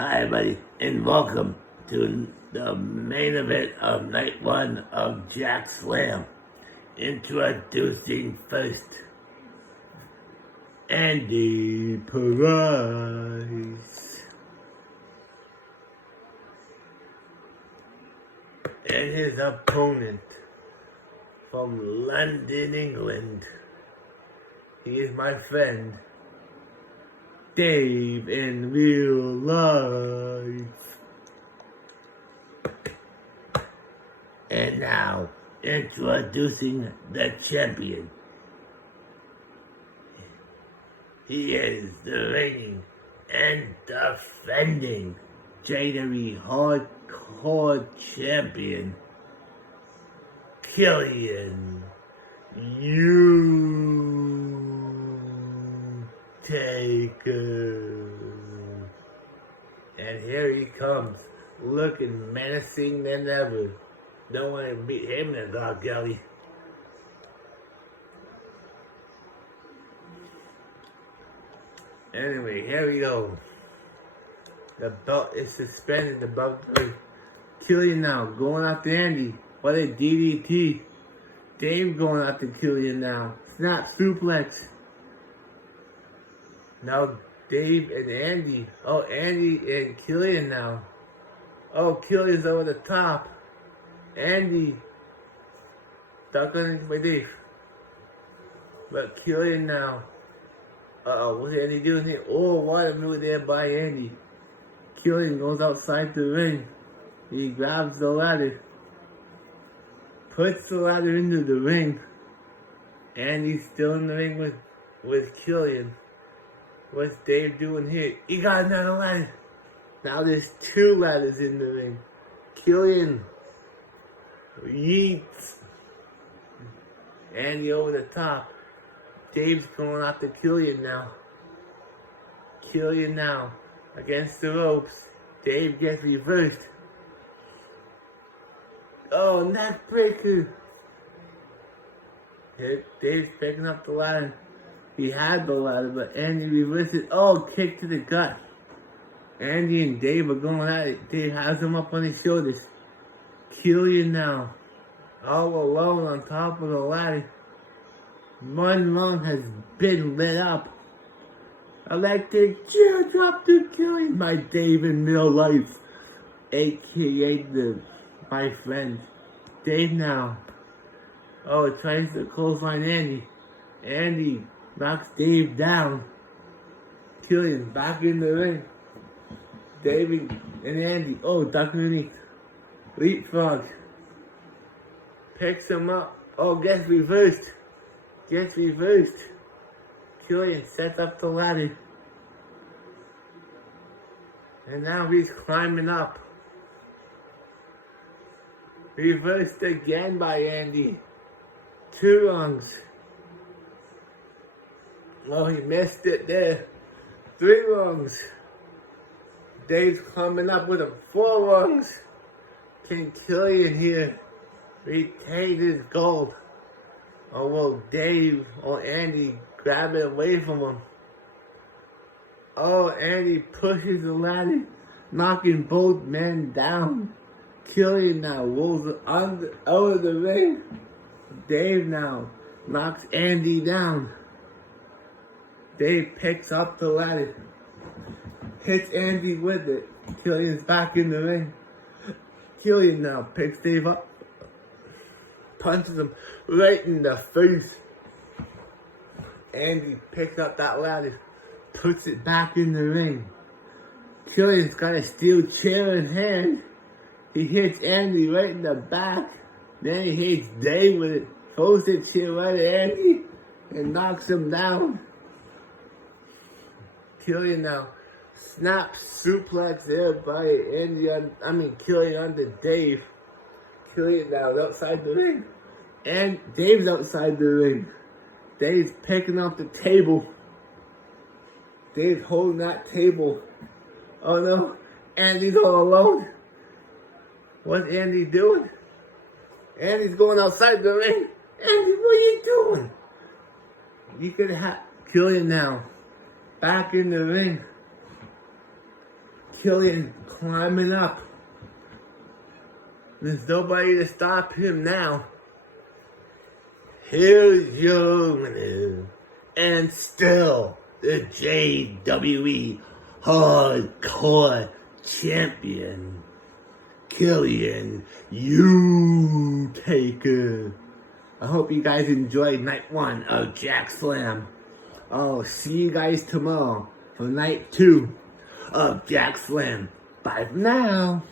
Hi, everybody, and welcome to the main event of night one of JackSlam. Introducing first, Andy Price and his opponent from London, England. He is my friend, Dave in real life. And now, introducing the champion. He is the reigning and defending JWE Hardcore Champion, Killian. Taker. And here he comes, looking menacing than ever. Don't want to beat him in the dog galley. Anyway, here we go. The belt is suspended above the Killian now, going after Andy. What a DDT. Dave going after Killian now. Snap suplex. Now Dave and Andy. Oh, Andy and Killian now. Oh, Killian's over the top. Andy stuck on by Dave. But Killian now. Uh-oh, what's Andy doing here? Oh, what a move there by Andy. Killian goes outside the ring. He grabs the ladder. Puts the ladder into the ring. Andy's still in the ring with Killian. What's Dave doing here? He got another ladder. Now there's two ladders in the ring. Killian yeets Andy over the top. Dave's going after Killian now. Killian now against the ropes. Dave gets reversed. Oh, neck breaker. Dave's picking up the ladder. He had the ladder, but Andy reversed it. Oh, kick to the gut. Andy and Dave are going at it. Dave has him up on his shoulders. Killian now, all alone on top of the ladder. One lung has been lit up. Electric chair drop to Killian by Dave in real life, aka my friend. Dave now. Oh, tries to clothesline Andy. Andy knocks Dave down. Killian back in the ring. David and Andy. Oh, duck underneath. Leapfrog. Picks him up. Oh, gets reversed. Gets reversed. Killian sets up the ladder. And now he's climbing up. Reversed again by Andy. Two rungs. Oh, he missed it there. Three rungs. Dave's climbing up with him. Four rungs. Can Killian here retain his gold? Or will Dave or Andy grab it away from him? Oh, Andy pushes the ladder, knocking both men down. Killian now rolls out of the ring. Dave now knocks Andy down. Dave picks up the ladder, hits Andy with it. Killian's back in the ring. Killian now picks Dave up, punches him right in the face. Andy picks up that ladder, puts it back in the ring. Killian's got a steel chair in hand. He hits Andy right in the back. Then he hits Dave with it, throws the chair right at Andy, and knocks him down. Killian now snaps suplex there by Andy Killian under Dave. Killian now outside the ring. And Dave's outside the ring. Dave's picking up the table. Dave's holding that table. Oh no, Andy's all alone. What's Andy doing? Andy's going outside the ring. Andy, what are you doing? You could have Killian now. Back in the ring. Killian climbing up. There's nobody to stop him now. Here's your winner. And still the JWE Hardcore Champion, Killian Taker. I hope you guys enjoyed night 1 of JackSlam. I'll see you guys tomorrow for night 2 of JackSlam. Bye for now.